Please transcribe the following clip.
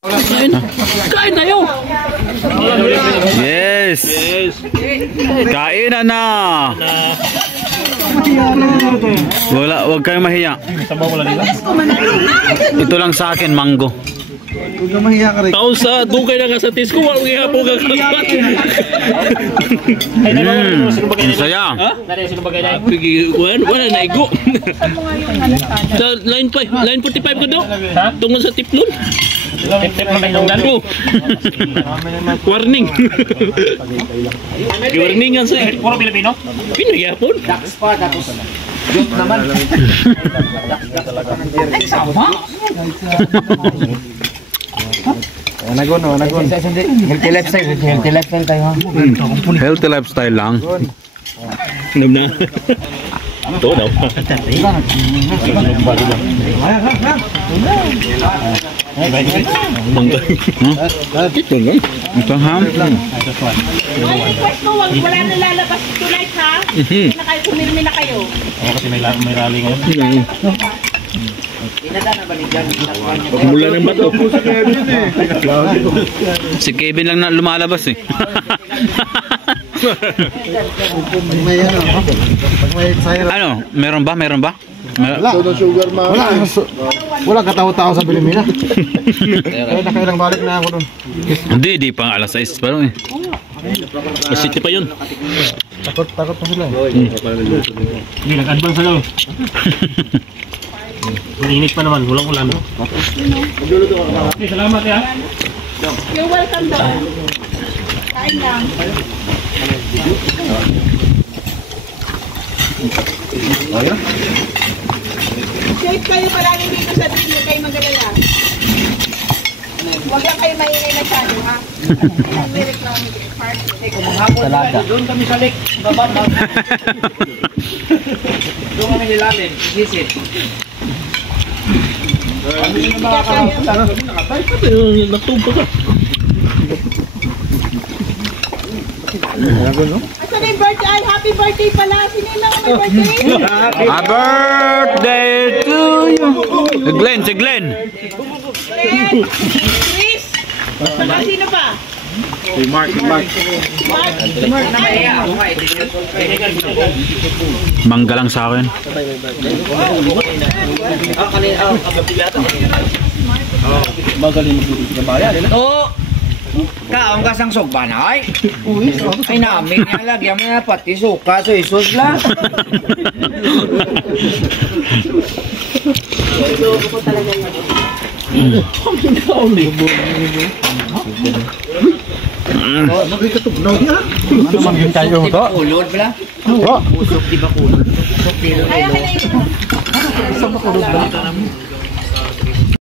Kain tayo. Yes. Kainan na. Wag kayong mahiya. Ito lang sa akin, mango. Huwag na mahiya ka rin. Tao sa dugay na nga sa tis ko, wala nga po kakakat. Saya. Wala na igo. Sa line 45 ko daw. Tungon sa tiplon. Warning. Warning nga sa puro Pilipino? Pinoy yapon. Dax pa tapos joke naman. Ay sama. Wanagon. Healthy lifestyle tayo ha. Healthy lifestyle lang. Inom na. Ito daw. Ito ha. Request mo, wala na lalabas tonight ha. Pumirmi na kayo. Kasi may rally ngayon. Mula ng bato. Si Kevin lang na lumalabas eh. Ano? Meron ba? Wala katawa-tawa sa Pilipina. Kaya nakailang balik na ako doon. Hindi pang alas 6 pa rin eh. City pa yun. Takot pa sila. Hindi, nag-advance na lang. Init pa naman, walang ulan. Salamat ya. You're welcome daw. Kain lang. Safe kayo palagi dito sa team, huwag kayo mag-alala. Huwag lang kayo maingay na masyado ha. May reklamo Talaga. Doon kami sa lake, baba na. Doon kami nilalim, sisit. Natumpa ka. Asa na yung birthday? Ay, happy birthday pala. Sino yung mga may birthday? Happy birthday to you. Si Glenn. Chris! Saka sino pa? Si Mark. Mangga lang sa akin. Magaling sa bayan. Oo! Kaong kasang sugba na ay. Ay namin nga lagyan mo na pati suka so isos lang. Ano man yung tayo to? Kulod pala. Oo. Usok di ba kulod? Usok di ba kulod? Kaya ka na yun.